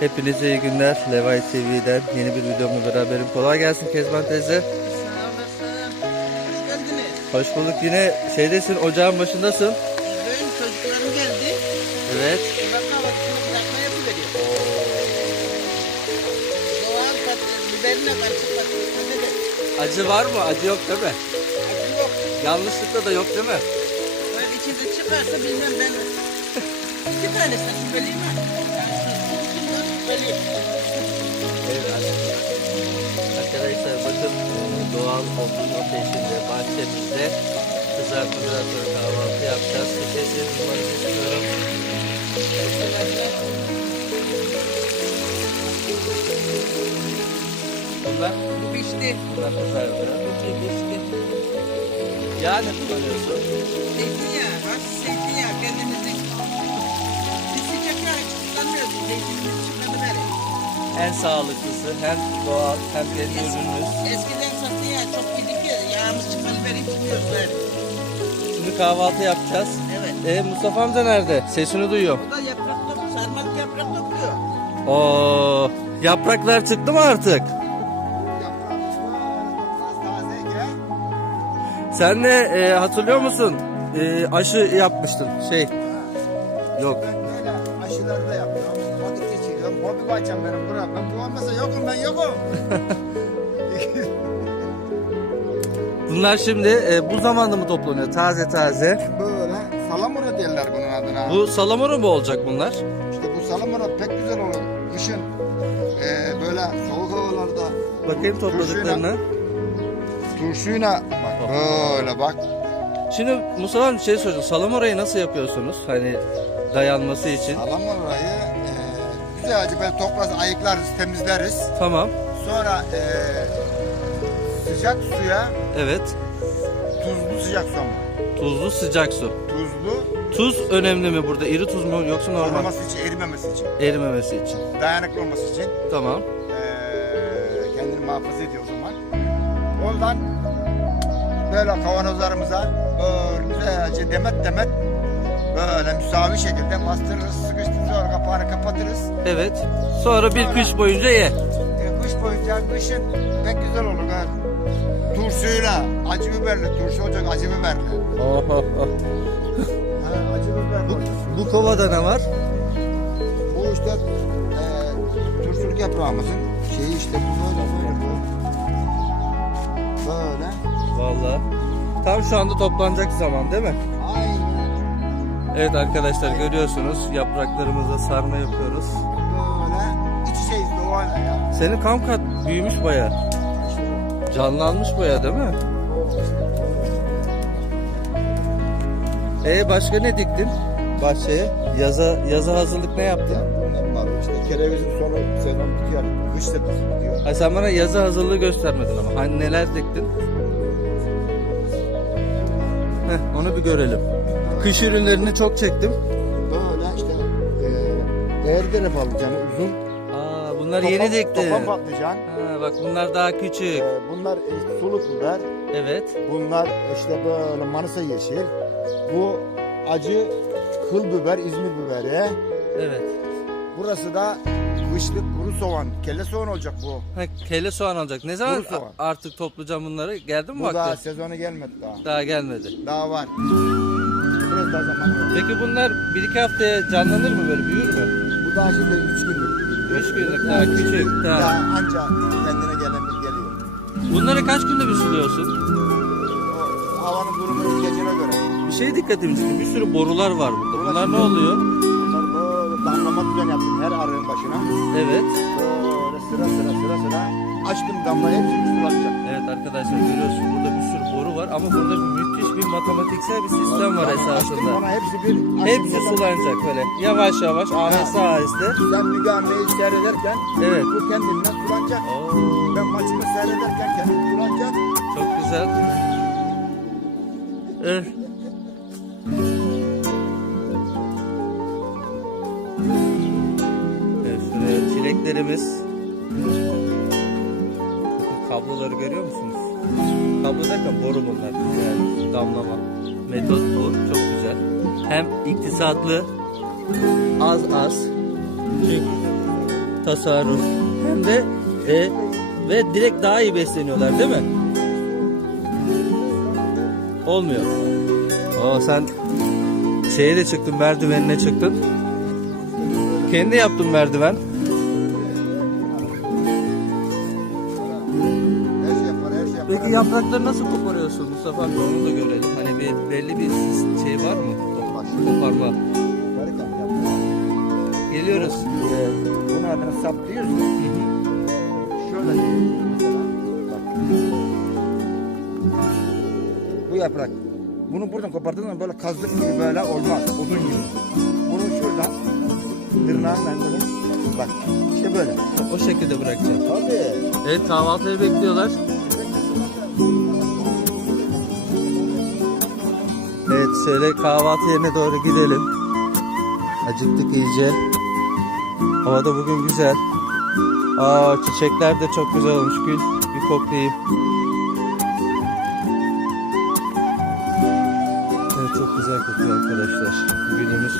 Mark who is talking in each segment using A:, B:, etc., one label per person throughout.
A: Hepinize iyi günler. Levay TV'den yeni bir videomla beraberim. Kolay gelsin Kezban teyze.
B: Hoş geldiniz.
A: Hoş bulduk. Yine şeydesin, ocağın başındasın.
B: Benim çocuklarım geldi.
A: Evet.
B: Bak kahvaltısını bırakma yapıveriyor. Doğal patates, biberine karşı patatesine de
A: Acı var mı? Acı yok değil mi?
B: acı yok.
A: Yanlışlıkla da yok değil mi?
B: Ben içinde çıkarsa bilmem ben. İki tanesine şüpheliyim ha.
A: Evet arkadaşlar bakın doğal odun ateşinde bahçemizde kızartmadan sonra kahvaltı yapacağız. Sesini duymanızı istiyorum. Bunlar,
B: Bu pişti.
A: bunlar kızardı.
B: Bu pişti.
A: Yağ ne kullanıyorsun?
B: Zeytinyağı var. Zeytinyağı kendimizin. Biz sıcak yağ hiç kullanmıyoruz. Beri.
A: En sağlıklısı hem doğal hem kendi ürünümüz.
B: Eskiden satın yağı çok yedik ya. Yağımız çıkalı beri beri.
A: Şimdi kahvaltı yapacağız.
B: Evet.
A: E, Mustafa amca nerede? Sesini duyuyor.
B: Bu da yapraklı, sarmalık yaprak topluyor.
A: Oo, yapraklar çıktı mı artık? Sen de e, hatırlıyor musun? E, aşı yapmıştın. Şey. Yok.
C: Ben böyle aşıları da yapıyorum. Bahçem benim bura. Ben bu olmasa yokum ben yokum.
A: Bunlar şimdi e, bu zamanda mı toplanıyor? Taze taze.
C: böyle salamura derler bunun adına.
A: Bu salamura mı olacak bunlar?
C: İşte bu salamura pek güzel olur. Kışın eee, böyle soğuk havalarda
A: Bakayım topladıklarına.
C: turşuyla bak böyle bak.
A: Şimdi Mustafa bir şey soracağım. Salamurayı nasıl yapıyorsunuz? Hani dayanması için.
C: Salamurayı eee güzelce böyle toplarız, ayıklarız, temizleriz.
A: Tamam.
C: Sonra eee, sıcak suya
A: Evet.
C: tuzlu sıcak su ama.
A: Tuzlu sıcak su.
C: Tuzlu
A: Tuz önemli mi burada? İri tuz mu yoksa normal?
C: olması için, erimemesi için,
A: Erimemesi için.
C: dayanıklı olması için.
A: Tamam.
C: Eee, kendini muhafaza ediyor o zaman. Ondan böyle kavanozlarımıza böyle güzelce demet demet böyle müsavi şekilde bastırırız, sıkıştırırız, sonra kapağını kapatırız.
A: Evet. Sonra bir kış boyunca ye.
C: E, kış boyunca kışın pek güzel olur. Ha. Turşuyla, acı biberli, turşu olacak acı biberli.
A: Oho.
C: Ha, acı biberli olacak.
A: Bu kovada ne var?
C: Bu işte e, turşuluk yaprağımızın şeyi işte bu böyle böyle bu. Böyle.
A: Vallahi. Tam şu anda toplanacak zaman değil mi? Evet arkadaşlar görüyorsunuz yapraklarımızda sarma yapıyoruz.
C: Böyle iç içeyiz doğayla ya.
A: Senin kam kat büyümüş baya. Canlanmış baya değil mi? E başka ne diktin bahçeye? Yaza yaza hazırlık ne yaptın?
C: bunlar var. İşte kerevizin sonu sezon bitiyor. Kış sepeti bitiyor.
A: Ha sen bana yaza hazırlığı göstermedin ama. Hani neler diktin? Heh, onu bir görelim. Kış ürünlerini çok çektim.
C: Böyle işte e, erdere patlıcanı uzun.
A: Aa bunlar
C: Topa-
A: yeni dikti.
C: Topa patlıcan.
A: Ha, bak bunlar daha küçük.
C: E, bunlar e, suluk biber.
A: Evet.
C: Bunlar işte böyle manisa yeşil. Bu acı kıl biber, İzmir biberi.
A: Evet.
C: Burası da kışlık kuru soğan. Kelle soğan olacak bu.
A: Ha, kelle soğan alacak. Ne zaman artık toplayacağım bunları? Geldi mi
C: Bu daha
A: vakti?
C: sezonu gelmedi daha.
A: Daha gelmedi.
C: Daha var. Daha zaman var.
A: Peki bunlar bir iki haftaya canlanır mı böyle büyür mü?
C: Bu daha şimdi 3 günlük.
A: Üç günlük daha küçük.
C: Daha
A: Tamam.
C: anca kendine gelen geliyor.
A: Bunları kaç günde bir suluyorsun?
C: O havanın durumu gecene göre.
A: Bir şey dikkatimi çekti. Bir sürü borular var burada. Bunlar ne oluyor?
C: Bunlar böyle damlama düzen yaptım her arığın başına.
A: Evet.
C: Açtım damlayı hepsini sulatacak.
A: Evet arkadaşlar görüyorsunuz burada bir sürü boru var ama burada bir müthiş bir matematiksel bir sistem var esasında.
C: ona hepsi bir
A: Hepsi sulanacak böyle. Yavaş yavaş aheste aheste.
C: Sen mügameyi seyrederken
A: Evet.
C: bu kendinden sulanacak.
A: Oo,
C: Ben maçımı seyrederken kendim sulanacak.
A: çok güzel. Evet. Evet şuraya çileklerimiz. Kabloları görüyor musunuz? Kablo derken boru bunlar. Yani damlama. Metot bu. Çok güzel. Hem iktisatlı az az. Çünkü tasarruf hem de e, ve direkt daha iyi besleniyorlar değil mi? Olmuyor. Aa sen şeye de çıktın merdivenine çıktın. Kendi yaptın merdiven. Peki yaprakları nasıl koparıyorsun Mustafa amca onu da görelim. Hani bir belli bir şey var mı?
C: Bak,
A: Koparma.
C: yaparken yapar.
A: Geliyoruz.
C: Ee, bunun adını sap diyoruz. ya. Şöyle diyoruz mesela. Bak. Bu yaprak. Bunu buradan kopardığın zaman böyle kazdık gibi böyle olmaz. Odun gibi. Bunu şuradan tırnağınla böyle bak işte böyle.
A: O şekilde bırakacağım.
C: Tabii.
A: Evet kahvaltıya bekliyorlar. Evet şöyle kahvaltı yerine doğru gidelim. Acıktık iyice. Hava da bugün güzel. Aa çiçekler de çok güzel olmuş gül. Bir koklayayım. Evet çok güzel kokuyor arkadaşlar. Gülümüz.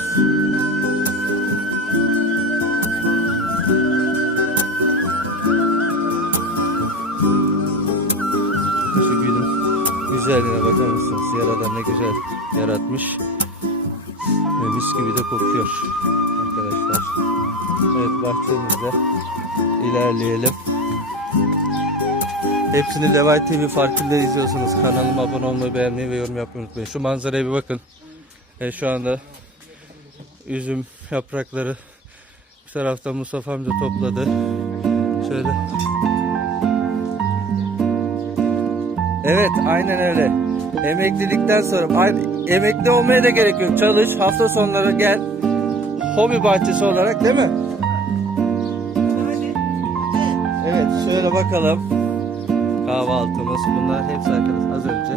A: Güzelliğine bakar mısınız? Yaradan ne güzel yaratmış. Ve mis gibi de kokuyor arkadaşlar. Evet bahçemizde ilerleyelim. Hepsini Levay TV farkında izliyorsunuz. Kanalıma abone olmayı, beğenmeyi ve yorum yapmayı unutmayın. Şu manzaraya bir bakın. Evet, şu anda üzüm yaprakları bu taraftan Mustafa amca topladı. Şöyle Evet aynen öyle. Emeklilikten sonra ay- emekli olmaya da gerek yok. Çalış hafta sonları gel. Hobi bahçesi olarak değil mi? Evet şöyle bakalım. Kahvaltımız bunlar hepsi arkadaş az önce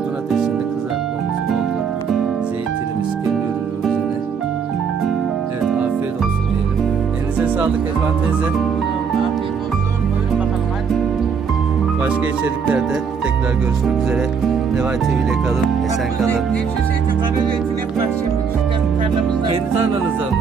A: odun ateşinde kızartmamız oldu. Zeytinimiz kendi ürünümüzün. Evet afiyet olsun diyelim. Elinize sağlık Elvan teyze. Başka içeriklerde tekrar görüşmek üzere. Levay TV ile kalın, esen kalın. Kendi tarlanızda mı?